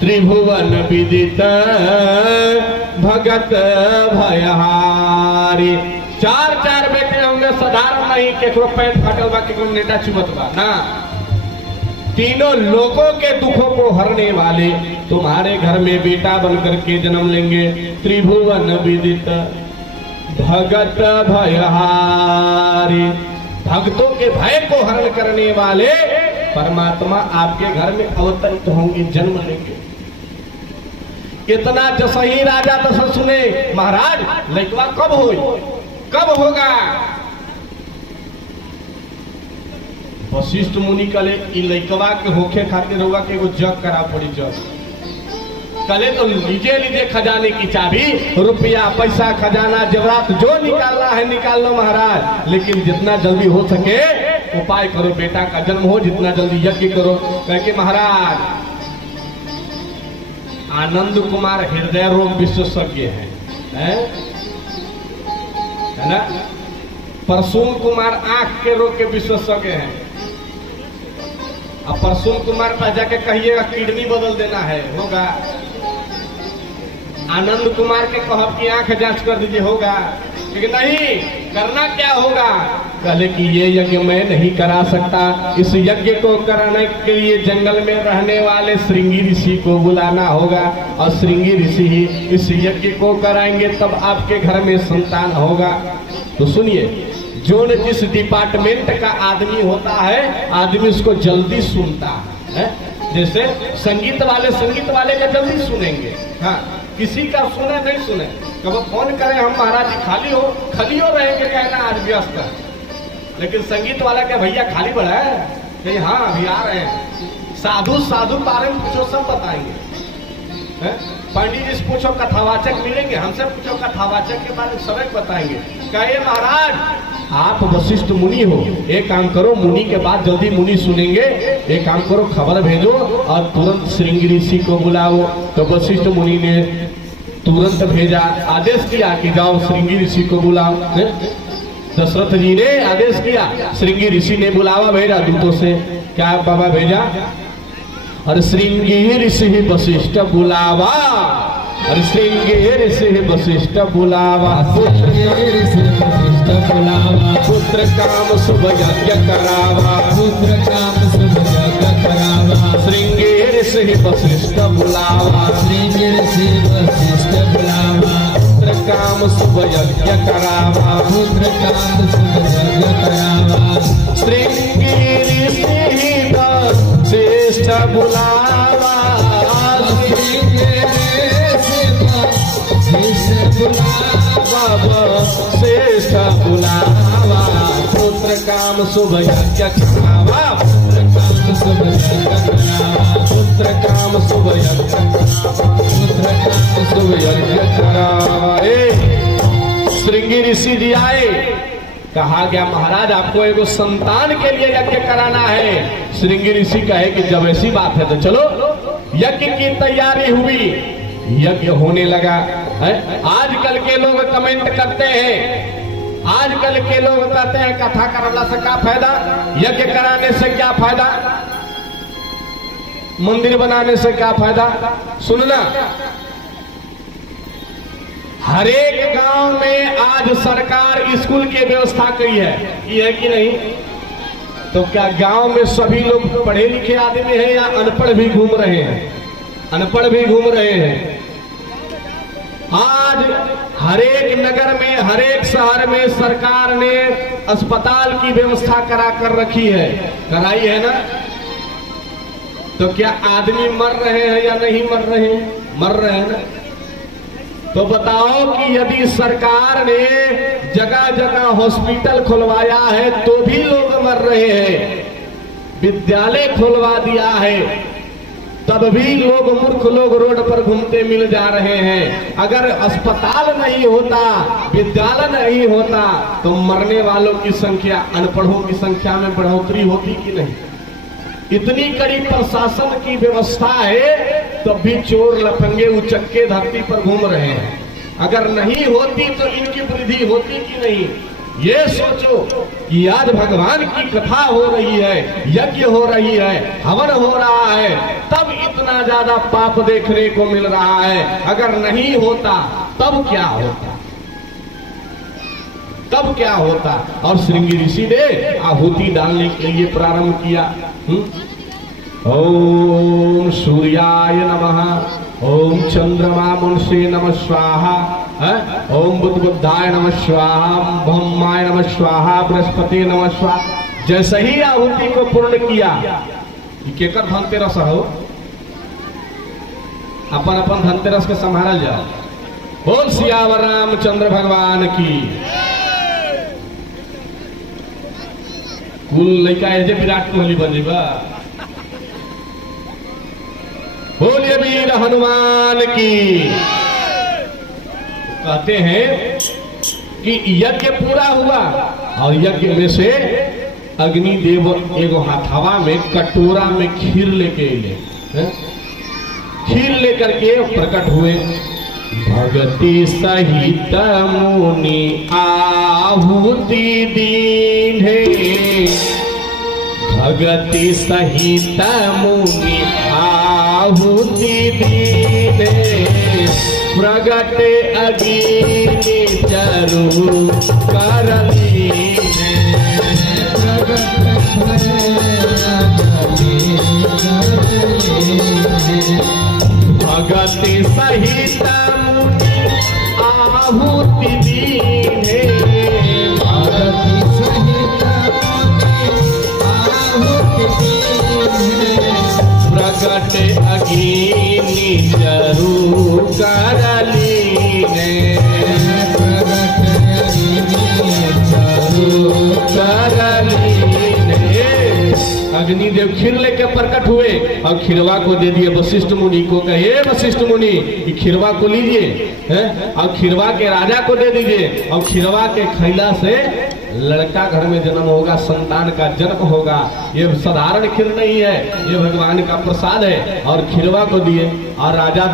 त्रिभुवन विदित भगत भयहारी। 4 बेटे होंगे। साधारण नहीं केकरो पैंट फाटल बा, केकरो नेटा चुबत बा ना। तीनों लोगों के दुखों को हरने वाले तुम्हारे घर में बेटा बनकर के जन्म लेंगे। त्रिभुवन विदित भगत भयहारी। भक्तों के भय को हरण करने वाले परमात्मा आपके घर में अवतरित होंगे, जन्म लेंगे। इतना जसही राजा दशरथ सुने, महाराज लड़का कब होगा? वशिष्ठ मुनि कले इ लइकवा के होखे खातिर होगा कि एगो जग करा पड़ी। जग कले तो लीजिए लीजिए खजाने की चाबी, रुपया पैसा खजाना जेवरात जो निकालना है निकाल लो महाराज, लेकिन जितना जल्दी हो सके उपाय करो, बेटा का जन्म हो, जितना जल्दी यज्ञ करो। कह के महाराज आनंद कुमार हृदय रोग विशेषज्ञ है ना, परसुम कुमार आंख के रोग के विशेषज्ञ हैं। अब परसुम कुमार पास जाके कहिएगा किडनी बदल देना है, होगा। आनंद कुमार के कहब की आंख जांच कर दीजिए, होगा। लेकिन नहीं, करना क्या होगा? कहले कि ये यज्ञ मैं नहीं करा सकता, इस यज्ञ को कराने के लिए जंगल में रहने वाले श्रृंगी ऋषि को बुलाना होगा, और श्रृंगी ऋषि ही इस यज्ञ को कराएंगे, तब आपके घर में संतान होगा। तो सुनिए, जो जिस डिपार्टमेंट का आदमी होता है, आदमी उसको जल्दी सुनता है। जैसे संगीत वाले का जल्दी सुनेंगे, हाँ, किसी का सुने नहीं सुने, कब फोन करें हम महाराज जी खाली हो रहेंगे, कहना आज व्यस्त है। लेकिन संगीत वाला क्या भैया खाली पड़ा है? कहीं हाँ अभी आ रहे हैं। साधु बारे में पूछो, सब बताएंगे। पंडित जी से पूछो कथावाचक मिलेंगे, हमसे पूछो कथावाचक के बारे में सब बताएंगे। कहे महाराज आप वशिष्ठ मुनि हो, एक काम करो, मुनि के बाद जल्दी मुनि सुनेंगे, एक काम करो खबर भेजो और तुरंत श्रृंगी ऋषि को बुलाओ। तो वशिष्ठ मुनि ने तुरंत भेजा, आदेश किया कि जाओ श्रृंगी ऋषि को बुलाओ। दशरथ जी ने आदेश किया, श्रृंगी ऋषि ने बुलावा भेजा दूतों से। क्या बाबा भेजा? और श्रृंगी ऋषि वशिष्ठ बुलावा, और श्रृंगी ऋषि वशिष्ठ बुलावा, पुत्र काम शुभ यज्ञ करावा, पुत्र काम शुभ यज्ञ करावा। श्रृंगी ऋषि वशिष्ठ बुलावा, श्रृंगी ऋषि वशिष्ठ बुलावा। पुत्र काम शुभ यज्ञ करावा, पुत्र काम शुभ यज्ञ करावा। श्रृंगी ऋषि वशिष्ठ बुलावा, श्रेष्ठ बुलावा, पुत्र काम शुभ यज्ञ करावा, पुत्र काम शुभ यज्ञ करावा। पुत्र काम शुभ यज्ञ करावा, पुत्र काम शुभ यज्ञ करावा। श्रृंगी ऋषि जी आए, कहा गया महाराज आपको एगो संतान के लिए यज्ञ कराना है। श्रृंगी ऋषि कहे कि जब ऐसी बात है तो चलो। यज्ञ की तैयारी हुई, यज्ञ होने लगा है। आजकल के लोग कमेंट करते हैं, आजकल के लोग कहते हैं कथा करला से क्या फायदा, यज्ञ कराने से क्या फायदा, मंदिर बनाने से क्या फायदा। सुनना, हर एक गांव में आज सरकार स्कूल की व्यवस्था की है, ये है कि नहीं? तो क्या गांव में सभी लोग पढ़े लिखे आदमी हैं या अनपढ़ भी घूम रहे हैं? अनपढ़ भी घूम रहे हैं। आज हर एक नगर में, हर एक शहर में सरकार ने अस्पताल की व्यवस्था करा कर रखी है, कराई है ना? तो क्या आदमी मर रहे हैं या नहीं मर रहे हैं? मर रहे हैं ना? तो बताओ कि यदि सरकार ने जगह जगह हॉस्पिटल खुलवाया है तो भी लोग मर रहे हैं, विद्यालय खुलवा दिया है तब भी लोग, मूर्ख लोग रोड पर घूमते मिल जा रहे हैं। अगर अस्पताल नहीं होता, विद्यालय नहीं होता, तो मरने वालों की संख्या, अनपढ़ों की संख्या में बढ़ोतरी होती कि नहीं? इतनी कड़ी प्रशासन की व्यवस्था है तब भी चोर लफंगे उचक्के धरती पर घूम रहे हैं। अगर नहीं होती तो इनकी वृद्धि होती कि नहीं? ये सोचो कि आज भगवान की कथा हो रही है, यज्ञ हो रही है, हवन हो रहा है, तब इतना ज्यादा पाप देखने को मिल रहा है। अगर नहीं होता तब क्या होता? तब क्या होता? और श्रृंगी ऋषि ने आहुति डालने के लिए प्रारंभ किया। ओम सूर्याय नमः, ओम चंद्रमा मुंसे नमः स्वाहा, ओम बुद्ध बुद्धाय नमः स्वाहा, ब्रह्माय नमः स्वाहा, बृहस्पति नमः स्वाहा। जैसे ही आहुति को पूर्ण किया, केकर धनतेरस हो, अपन अपन धनतेरस के संभाल जाओ। बोल सियावर रामचंद्र भगवान की। कुल लड़का ऐसे विराट कोहली बन जीवा। बोलिए वीर हनुमान की। कहते हैं कि यज्ञ पूरा हुआ और यज्ञ में से अग्निदेव एगो हाथावा में कटोरा में खीर लेके अले। खीर लेकर के प्रकट हुए। भगति सहित मुनि आहुति दीन्हे। भगति सहित मुनि आहुति दीन्हे। प्रगट अग्नि चरु कर लीन्हे। भगति सहित आहुति दीन्हे। भगति सहित आहुति दीन्हे। प्रगट अग्नि चरु कर लीन्हे। प्रगट अग्नि चरु कर लीन्हे। अग्निदेव खीर लेके प्रकट हुए और खीरवा को दे दिए वशिष्ठ मुनि को। कहे वशिष्ठ मुनि कि खीरवा को लीजिए और खीरवा के राजा को दे दीजिए। और खीरवा के खैला से लड़का घर में जन्म होगा, संतान का जन्म होगा। ये साधारण खीर नहीं है, ये भगवान का प्रसाद है। और खीरवा को दिए और राजा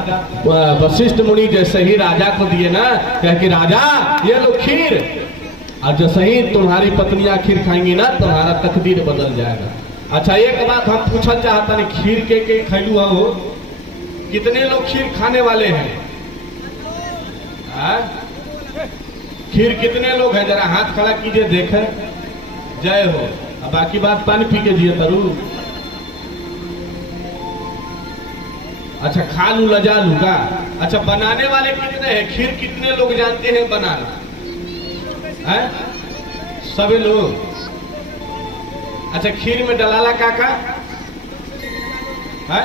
वशिष्ठ मुनि जैसे ही राजा को दिए ना, कहे कि राजा ये लो खीर, और जैसे ही तुम्हारी पत्नियां खीर खाएंगी ना तुम्हारा तकदीर बदल जाएगा। अच्छा एक बात हम पूछना चाहता नहीं, खीर के खैलू हो? कितने लोग खीर खाने वाले हैं? खीर कितने लोग हैं? जरा हाथ खड़ा कीजिए देखे। जय हो। अब बाकी बात पानी पी के जिए तरु। अच्छा खा लू लजा लू का? अच्छा बनाने वाले कितने हैं? खीर कितने लोग जानते हैं बनाना? है सभी लोग? अच्छा खीर में डलाला काका है?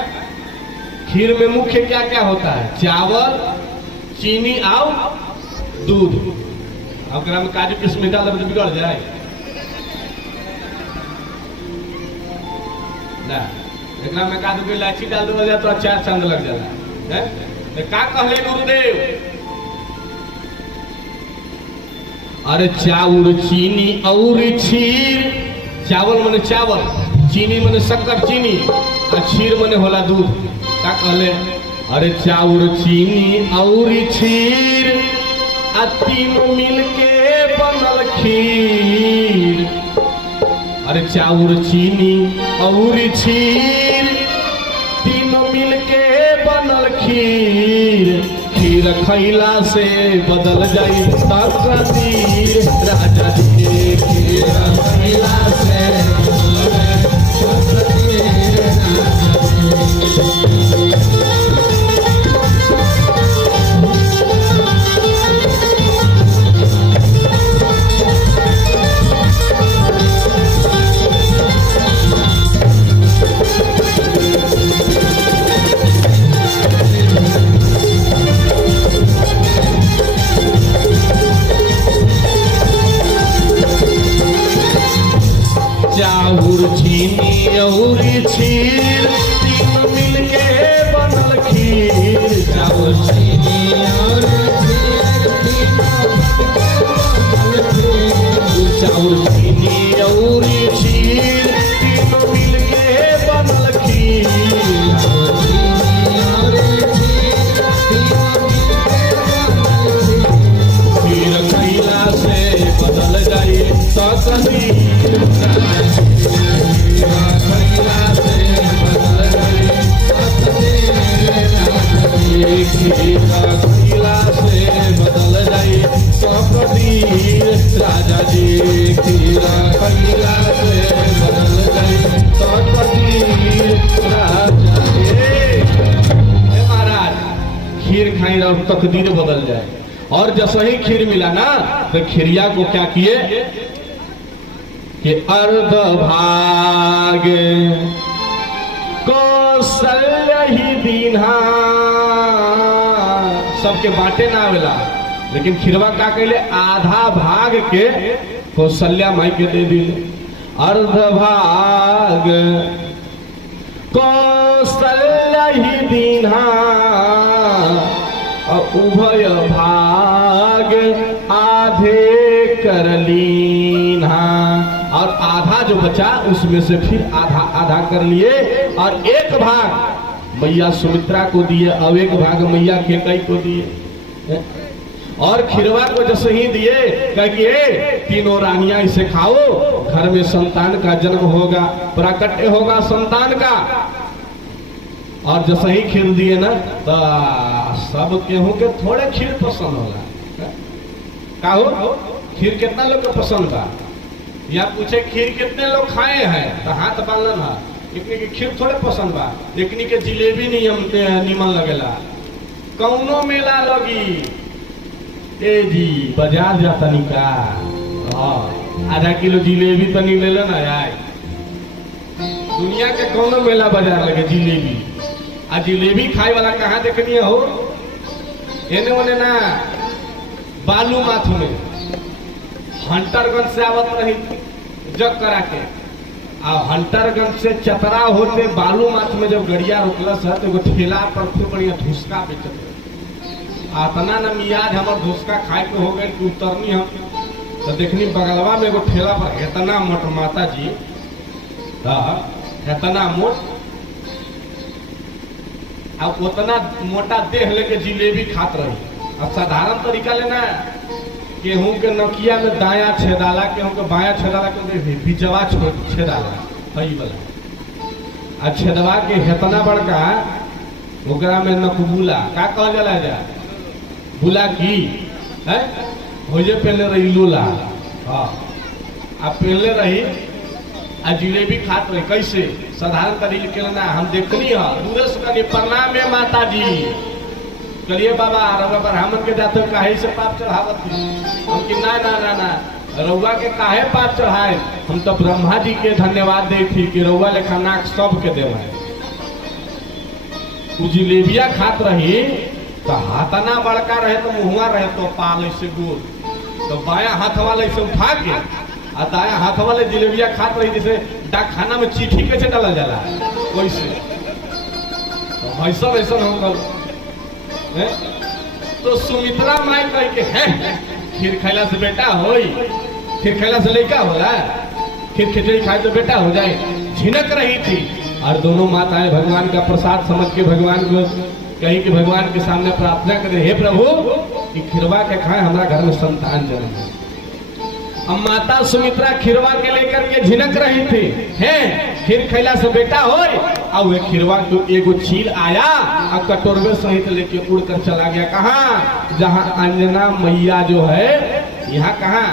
खीर में मुख्य क्या क्या होता है? चावल, चीनी और दूध। अब में काजू किशमिश डाल तो बिगड़ जाए ना। एक में काजू की इलायची डाल दो जाए तो अच्छा चंद लग जाता है। तो का कहले गुरुदेव? अरे चाउर चीनी और खीर। चावल मने चावल, चीनी मने शक्कर चीनी, और खीर मने होला दूध। का कहले? अरे चाउर चीनी और खीर आ तीनों मिलके बनल खीर। अरे चाउर चीनी और खीर तीनों मिलके बनल खीर। खीर खैला से बदल जाई तकदीर। राजा जी खीर खैला से चाउर चीनी और खीर तीनों मिलके बनल खीर। चाउर चीनी और चाउर चीनी और खीर तीनों मिलके बनल खीर। खीर खैला से बदल जाए तकदीर। खीरा से बदल जाए तकदीर। राजा जी खीरा खैला से बदल जाए तकदीर। राजा जी महाराज खीर खाई और तकदीर बदल जाए। और जैसे ही खीर मिला ना तो खीरिया को क्या किए कि अर्ध भाग कौशल्य ही दीन्हा। सबके बाटे ना आवेला, लेकिन खीरवा का कहले आधा भाग के कौशल्या माई के दे दिले। अर्धभाग कौशल्य ही दीन्हा उभय भाग आधे कर लीन्हा। और आधा जो बचा उसमें से फिर आधा आधा कर लिए और एक भाग मैया सुमित्रा को दिए और एक भाग मैया केकई को दिए और खीरवा को जैसे ही दिए कहिए तीनों रानियां इसे खाओ, घर में संतान का जन्म होगा, प्राकट्य होगा संतान का। और जैसे ही खीर दिए ना तो सब गेहूं के थोड़े खीर पसंद होगा। का हो खीर कितना लोग को पसंद था या पूछे खीर कितने लोग खाए हैं तो हाथ बांधन है। इतनी की खीर थोड़े पसंद बा, इतनी के जिलेबी निमन लगेला। कौनो मेला लगी ए जी बाजार जाता निका आधा किलो जिलेबी तो नहीं ले ना यार। दुनिया के कौनो मेला बाजार लगे जिलेबी आ जिलेबी खाए वाला कहाँ देखनी हो? एने ओने ना बालू माथ में हंटरगंज से आवत रही जग करा के आ हंटरगंज से चतरा होते बालू माथ में जब गड़िया रुकलस है तो ठेला पर खूब बढ़िया धुसका बेचत रहे। आतना न मियाज हमर धुसका खाए के हो गए कि उतरनी हम तो देखनी बगलवा में एगो ठेला पर इतना मोट माता जी इतना मोट अब उतना मोटा देह लेके जिलेबी खात रही। अब साधारण तरीका लेना गेहूं के नकिया में दाया छेदाला, गेहूं के बाया छेदाला के बीचवा छेदाला हई वाला आ छेदवा के हेतना बड़का ओकरा में नकबूला का कह जाला जा बुला की है हो जे पहले रही लोला हाँ अब पहले रही आ जिलेबी खात रही। कैसे साधारण तरीके ना हम देखनी है दूर से कनी प्रणाम है माता जी करिए बाबा ब्राह्मण के जाते काहे से पाप चढ़ावत हम कि ना ना ना ना रउआ के काहे पाप चढ़ाए हम तो ब्रह्मा जी के धन्यवाद दे थी कि रउआ लेखा नाक सब के देवा जिलेबिया खात रही तो हाथना बड़का रहे तो मुहुआ रहे तो पाल ऐसे गोल तो बाया हाथ वाले ऐसे उठा के आ दाया हाथ वाले जिलेबिया खात रही जैसे डाक खाना में चिट्ठी कैसे डाला जाला वैसे तो ऐसा वैसा हम कर तो सुमित्रा माई कह के है खीर खैला से बेटा होई खीर खैला से लड़का होला खीर खिचड़ी खाए तो बेटा हो जाए झिनक रही थी। और दोनों माताएं भगवान का प्रसाद समझ के भगवान को कहीं कि भगवान के सामने प्रार्थना करे हे प्रभु कि खीरवा के खाए हमारा घर में संतान जन्म। अब माता सुमित्रा खीरवा के लेकर के झिनक रही थी है खीर खैला से बेटा होए और वे खीरवा को एगो चील आया और कटोरवे सहित लेके उड़कर चला गया। कहाँ? जहाँ अंजना मैया जो है यहाँ कहाँ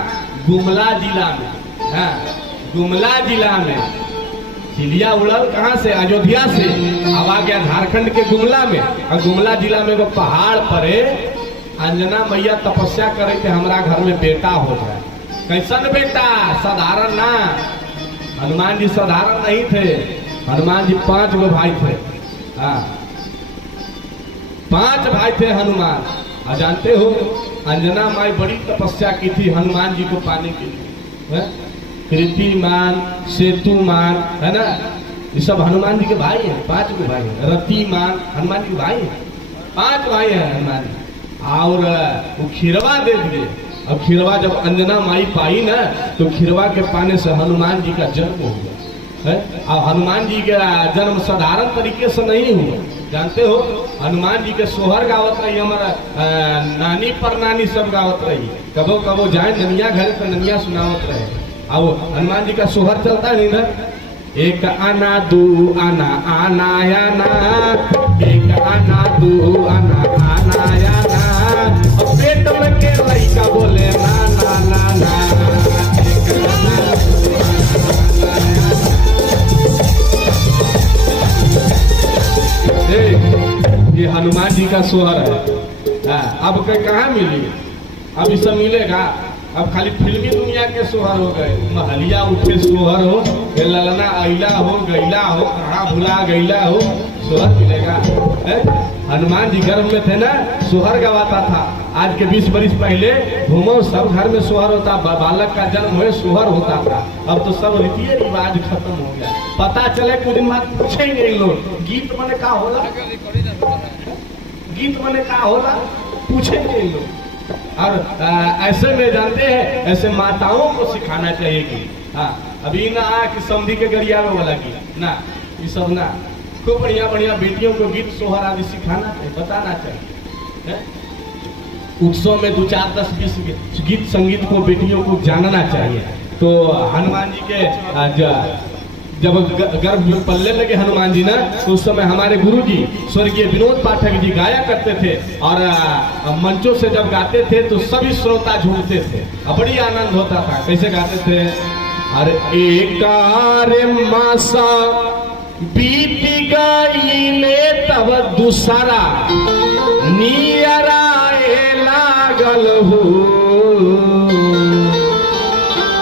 गुमला जिला में हाँ गुमला जिला में चिड़िया उड़ल कहाँ से अयोध्या से अब आ गया झारखंड के गुमला में और गुमला जिला में वो पहाड़ पर अंजना मैया तपस्या करे थे हमारा घर में बेटा हो जाए। कैसन बेटा? साधारण ना हनुमान जी साधारण नहीं थे। हनुमान जी 5 गो भाई थे हाँ 5 भाई थे हनुमान। और जानते हो अंजना माई बड़ी तपस्या की थी हनुमान जी को पाने के लिए। कृतिमान सेतुमान है ना ये सब हनुमान जी के भाई हैं। 5 गो भाई हैं। रतिमान हनुमान जी के भाई हैं। 5 भाई हैं हनुमान जी। और वो खीरवा दे दिए। अब खीरवा जब अंजना माई पाई ना तो खीरवा के पाने से हनुमान जी का जन्म हुआ है। और हनुमान जी का जन्म साधारण तरीके से नहीं हुआ। जानते हो हनुमान जी के सोहर गावत रही हमारा नानी पर नानी सब गावत रही। कबो कबो जाए ननिया घर तो ननिया सुनावत रहे। अब हनुमान जी का सोहर चलता नहीं ना एक आना दू आना आना या ना एक आना दू आना आना या ना पेट में के लइका बोले ना ना ना ना एक आना ये हनुमान जी का सोहर है। अब कहाँ मिली? अब ये सब मिलेगा? अब खाली फिल्मी दुनिया के सोहर हो गए। महलिया उठे सोहर हो ललना अइला हो गैला हो कहाँ भुला गैला हो सोहर मिलेगा है? हनुमान जी गर्भ में थे ना, सोहर गवाता था। आज के 20 वर्ष पहले घूमो सब घर में सोहर होता, बालक का जन्म हुए सोहर होता था। अब तो सब रीति रिवाज खत्म हो गया। पता चले कुछ दिन बाद पूछेंगे लोग गीत मने का होला, गीत मने का होला, पूछेंगे लोग। और ऐसे में जानते हैं, ऐसे माताओं को सिखाना चाहिए कि हाँ अभी ना कि समधी के गरिया में वाला गीत ना, ये सब ना, खूब बढ़िया बढ़िया बेटियों को गीत सोहर आदि सिखाना चाहिए, बताना चाहिए। उत्सव में 2, 4, 10, 20 गीत संगीत को बेटियों को जानना चाहिए। तो हनुमान जी के जब गर्भ में पलने लगे हनुमान जी ना, तो उस समय हमारे गुरु जी स्वर्गीय विनोद पाठक जी गाया करते थे। और मंचों से जब गाते थे तो सभी श्रोता झूमते थे और बड़ी आनंद होता था। कैसे गाते थे? अरे एकार मासा बीत गई ने तब दूसरा नियराए लागल हो।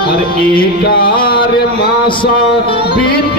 और एकार मासा बीत